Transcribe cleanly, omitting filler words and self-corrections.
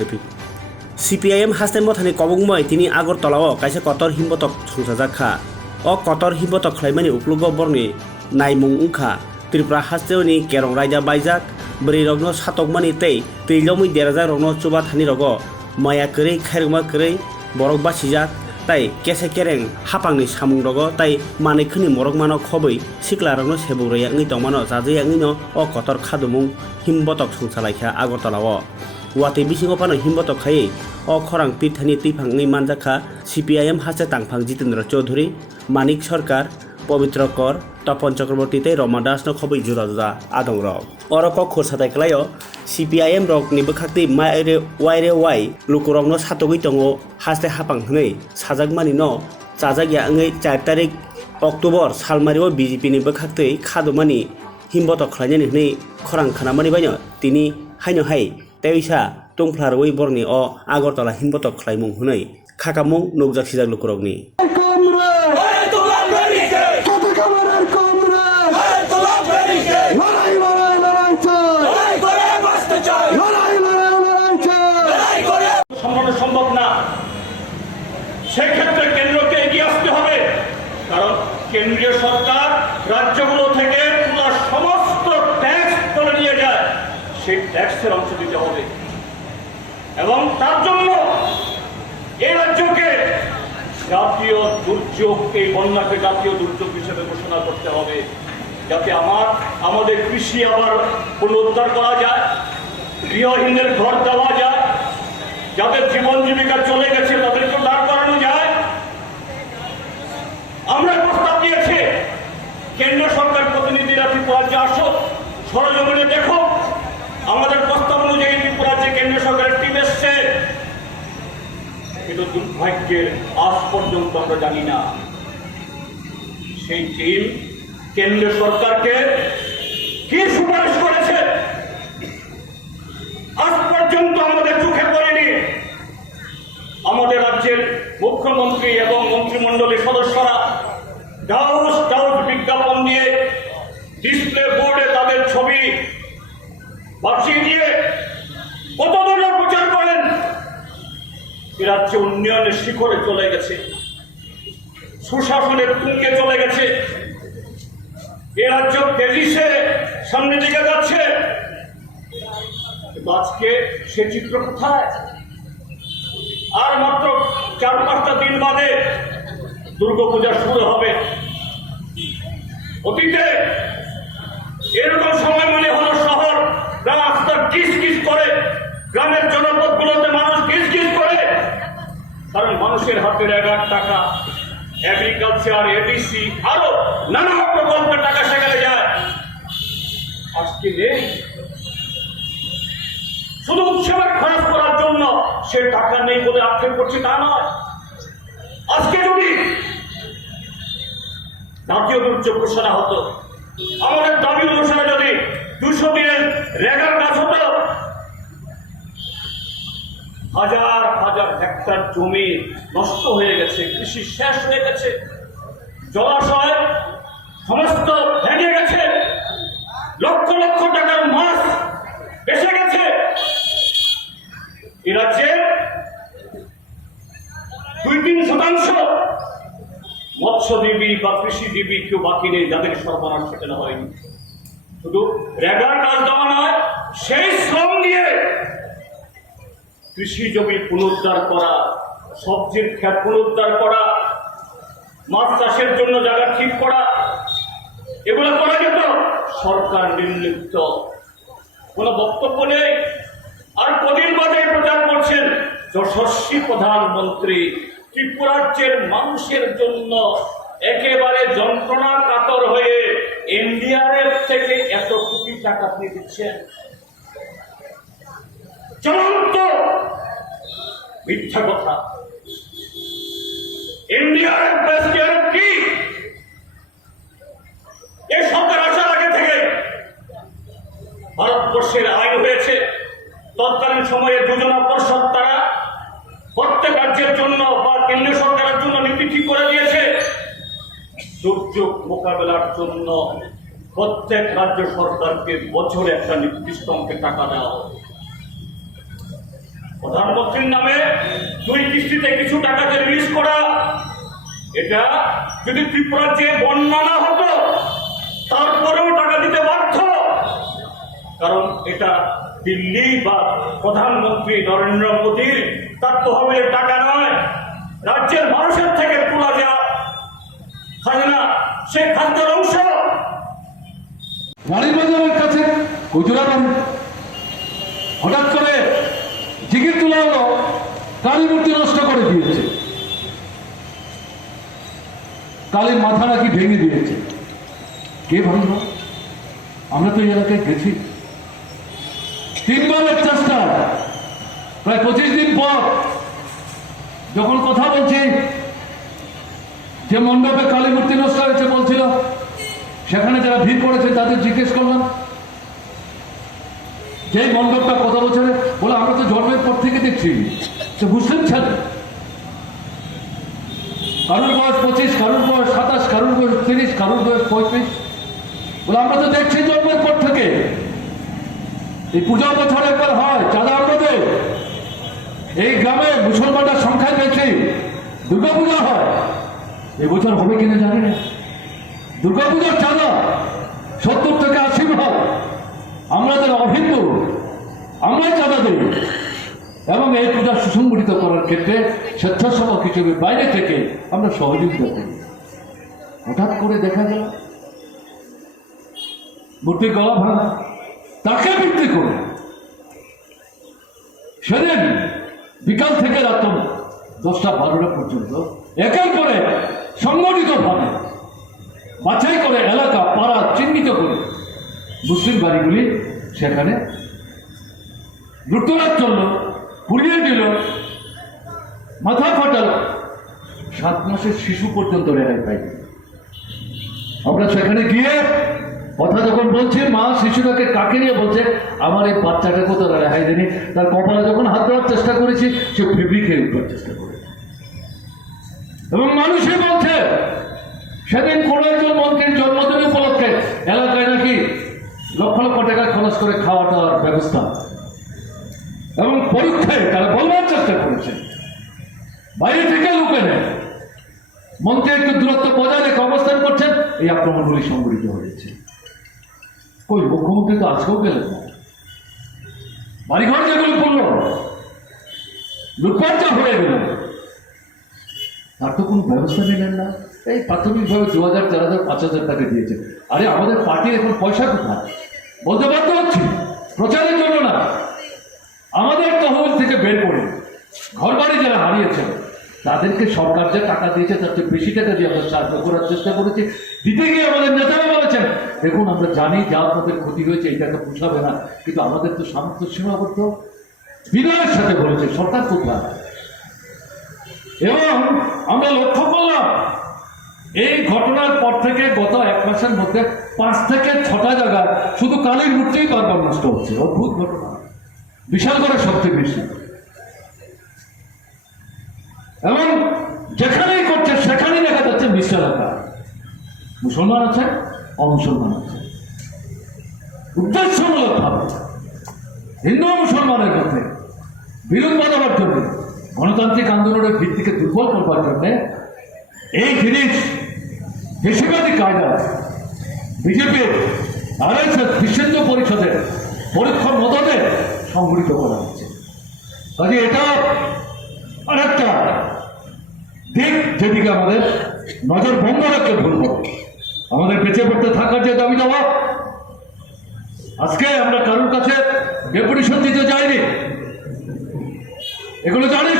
CPIM हास्ते मथानि कबुंमय तिनि आगरतलाओ काइसे Qatar हिमबतक संसाजाखा Qatar हिमबतक खलाइमानि उक्लुग बरनि नायमुं उंखा Tripura हास्तेनि carrom रायजा बायजाक ब्रै रगनो सातकमानि तैलमui देराजा रगनो चुबा थानि रगो माया करै खायरगमा करै borok basijak tai kese kereng hapangni samung rogo tai manikni morok mano khoboi sikla rogno sebugraya ngi tongmano jajaya ngi no o kotor khadumung himbotok sungchalaikha Agartalao wati bisingo pano himbotok khai o khorang pithani tipangni manjakha CPIM haste tangphang Jitendra Chaudhary Manik Sarkar Pavitra Kor Tapon Chakraborty tei Roma Das no khoboi jura jura adong rok oroko khursatai klaio CPIM rok ni bwkhakti waire wai lukurok no satogui tongo haste hapang hnei sajakmani no chajagya ngai 4 tarik October salmario BJP ni bwkhakti khadumani himbotok khlainani hnei khorang khanamani baino tini haino hai teisa tungphlaroi borni o Agartala himbotok khlaimung hnei khakamung nukjak sijak lukurokni সম্ভব না সেক্ষেত্রে কেন্দ্রকে এগিয়ে আসতে হবে কারণ কেন্দ্রীয় সরকার রাজ্যগুলো থেকে পুরো সমস্ত ট্যাক্স তুলে নিয়ে যায় সেই ট্যাক্সের অংশ দিতে হবে এবং তার জন্য এই রাজ্যকে জাতীয় দুর্যোগ এই বন্যাকে জাতীয় দুর্যোগ হিসেবে ঘোষণা করতে হবে যাতে আমাদের কৃষি আবার পুনরুদ্ধার করা যায় গৃহহীনদের ঘর দেওয়া যায় যাদের জীবন জীবিকা চলে গেছে তাদেরকে দাঁড় করানো যায় আমরা প্রস্তাব দিয়েছি কেন্দ্র সরকার প্রতিনিধিরা ত্রিপুরাজ্যে আসো সরজমিনে দেখো আমাদের প্রস্তাব অনুযায়ী ত্রিপুরাজ্যে কেন্দ্র সরকারের টিম এসছে কিন্তু দুর্ভাগ্যের আজ পর্যন্ত আমরা জানি না সেই টিম কেন্দ্র সরকারকে কি সুপারিশ করেছে আজ পর্যন্ত আমাদের চোখে পড়েনি আমাদের রাজ্যের মুখ্যমন্ত্রী এবং মন্ত্রিমণ্ডলীর সদস্যরা ডাউস বিজ্ঞাপন দিয়ে ডিসপ্লে বোর্ডে তাদের ছবি বাঁচিয়ে দিয়ে কত ধরনের প্রচার করেন এ রাজ্য উন্নয়নের শিখরে চলে গেছে সুশাসনের তুঙ্গে চলে গেছে এ রাজ্য তেজিসে সামনের দিকে যাচ্ছে আজকে সে চিত্র কোথায় আর মাত্র 4-5টা দিন বাদে দুর্গাপূজা শুরু হবে অতীতে এরকম সময় মনে হলো শহর রাস্তা কিস করে গ্রামের জনপদগুলোতে মানুষ কিস করে কারণ মানুষের হাতে 11 টাকা এগ্রিকালচার এডিসি আরো নানা প্রকল্পের টাকা সেখানে যায় আজকে নেই শুধু উৎসবের খরচ করার জন্য সে টাকা নেই বলে আক্ষেপ করছে তা নয় আজকে যদি জাতীয় দুর্যোগ ঘোষণা হতো আমাদের দাবি অনুসারে যদি 200 দিনের রেগার কাজ হতো হাজার হাজার হেক্টর জমি নষ্ট হয়ে গেছে কৃষি শেষ হয়ে গেছে জলাশয় সমস্ত ভেঙে গেছে লক্ষ লক্ষ টাকার মাছ এসে গেছে এ রাজ্যে 2-3% মৎস্যজীবী বা কৃষিজীবী কেউ বাকি নেই যাদের সরবরাহ সেখানে হয়নি শুধু রেগার কাজ দেওয়া নয় সেই শ্রম দিয়ে কৃষি জমি পুনরুদ্ধার করা সবজির ক্ষেত পুনরুদ্ধার করা মাছ চাষের জন্য জায়গা ঠিক করা এগুলো করা যেত সরকার নির্লিপ্ত কোনো বক্তব্য নেই আর কদিন বাদে প্রচার করছেন যশস্বী প্রধানমন্ত্রী ত্রিপুরাজ্যের মানুষের জন্য একেবারে যন্ত্রণা কাতর হয়ে NDRF থেকে এত কোটি টাকা আপনি দিচ্ছেন চূড়ান্ত মিথ্যা কথা NDRF কি এই সরকার আসার আগে থেকে ভারতবর্ষের আইন হয়েছে তৎকালীন সময়ে যোজনা পরিষদ তারা প্রত্যেক রাজ্যের জন্য বা কেন্দ্রীয় সরকারের জন্য নীতি ঠিক করে দিয়েছে দুর্যোগ মোকাবেলার জন্য প্রত্যেক রাজ্য সরকারকে বছরে একটা নির্দিষ্ট অঙ্কের টাকা দেওয়া হবে প্রধানমন্ত্রীর নামে 2 কিস্তিতে কিছু টাকাতে রিলিজ করা, এটা যদি ত্রিপুরার যে বন্যা না হতো তারপরেও টাকা দিতে বাধ্য, কারণ এটা দিল্লি বা প্রধানমন্ত্রী নরেন্দ্র মোদীর তার তহবিলের টাকা নয়, রাজ্যের মানুষের থেকে তোলা যা খাজনা, সে খাদ্যের অংশ। রানীবাজারের কাছে গুজরাবাড়ি হঠাৎ করে জিগির তোলা হলো, কালী মূর্তি নষ্ট করে দিয়েছে, কালীর মাথা নাকি ভেঙে দিয়েছে। কে ভাঙল? আমরা তো এই এলাকায় গেছি, 3 বারের চেষ্টা, প্রায় 25 দিন পর যখন কথা বলছি যে মণ্ডপে কালী মূর্তি নষ্ট হয়েছে বলছিল, সেখানে যারা ভিড় করেছে তাদের জিজ্ঞেস করলাম যে মণ্ডপটা কত বছরে, বলে আমরা তো জন্মের পর থেকে দেখছি। তো মুসলিম ছেলে, কারোর বয়স 25, কারোর বয়স 27, কারোর বয়স 30, কারোর বয়স 35, বলে আমরা তো দেখছি জন্মের পর থেকে। এই পূজা বছর একবার হয়, চাঁদা আমরা দেই। এই গ্রামে মুসলমানরা সংখ্যায় বেশি, দুর্গাপূজা হয়, এবছর হবে কিনা জানি না। দুর্গাপূজার চাঁদা 70 থেকে 80 ভাগ আমরা যারা অহিন্দু আমরাই চাঁদা দিই, এবং এই পূজা সুসংগঠিত করার ক্ষেত্রে স্বেচ্ছাসেবক হিসেবে বাইরে থেকে আমরা সহযোগিতা করি। হঠাৎ করে দেখা গেল মূর্তির গলা ভাঙা, তাকে বিক্রি করে সেদিন বিকাল থেকে রাত 10টা 12টা পর্যন্ত একের পরে সংগঠিত ভাবে বাছাই করে এলাকা পাড়া চিহ্নিত করে মুসলিম বাড়িগুলি সেখানে লুটতরাজ চলল, পুড়িয়ে দিল, মাথা ফাটাল, 7 মাসের শিশু পর্যন্ত রেহাই পাই। আমরা সেখানে গিয়ে কথা যখন বলছি, মা শিশুটাকে কাকে নিয়ে বলছে, আমার এই বাচ্চাটাকে তো রেহাই দেয়নি, তার কপালে যখন হাত দেওয়ার চেষ্টা করেছি সে ফেব্রিক খেয়ে উঠবার চেষ্টা করেছে। এবং মানুষই বলছে সেদিন কোন একজন মন্ত্রীর জন্মদিন উপলক্ষে এলাকায় নাকি লক্ষ লক্ষ টাকা খরচ করে খাওয়া দাওয়ার ব্যবস্থা, এবং পরীক্ষায় তারা বলবার চেষ্টা করেছে বাইরে থেকে লুকে নেয়। মন্ত্রী একটু দূরত্ব বজায় রেখে অবস্থান করছেন, এই আক্রমণগুলি সংঘটিত হয়েছে। ওই মুখ্যমন্ত্রী তো আজকেও গেলেন না, বাড়িঘর যেগুলো করলো লুটপাট হয়ে গেল, তার তো কোনো ব্যবস্থা নিলেন না। এই প্রাথমিকভাবে 2000, 4000, 5000 টাকা দিয়েছে। আরে আমাদের পার্টির এখন পয়সা কোথায় বলতে বাধ্য হচ্ছি, প্রচারের জন্য না, আমাদের তহবিল থেকে বের করে ঘর বাড়ি যারা হারিয়েছে তাদেরকে সরকার যে টাকা দিয়েছে তার চেয়ে বেশি টাকা দিয়ে আমরা সাহায্য করার চেষ্টা করেছি। দিতে গিয়ে আমাদের নেতারা বলেছেন, দেখুন আমরা জানি যা আপনাদের ক্ষতি হয়েছে এই টাকা পোষাবে না, কিন্তু আমাদের তো সামর্থ্য সীমাবদ্ধ। বিনয়ের সাথে বলেছে সরকার কোথায়। এবং আমরা লক্ষ্য করলাম এই ঘটনার পর থেকে গত 1 মাসের মধ্যে 5 থেকে 6টা জায়গায় শুধু কালীর মূর্তিই বারবার নষ্ট হচ্ছে। অদ্ভুত ঘটনা, বিশাল করে সবচেয়ে বেশি। এবং যেখানেই করছে সেখানেই দেখা যাচ্ছে মিশ্র এলাকা, মুসলমান আছে, অমুসলমান আছে। উদ্দেশ্যমূলক ভাবে হিন্দু মুসলমানের মধ্যে বিরোধ বাঁধাবার জন্য, গণতান্ত্রিক আন্দোলনের ভিত্তিকে দুর্বল করবার জন্য এই জিনিস বেশিরভাগই কায়দা বিজেপির RSS বিশ্ব পরিষদের পরীক্ষার মদতে সংগঠিত করা হচ্ছে। কাজে এটা আরেকটা দিক যেদিকে আমাদের নজর বন্ধ রাখতে ভুলব। আমাদের বেঁচে পড়তে থাকার যে দাবি দেওয়া, আজকে আমরা কারোর কাছে ডেপুটেশন দিতে যাইনি, এগুলো জানি।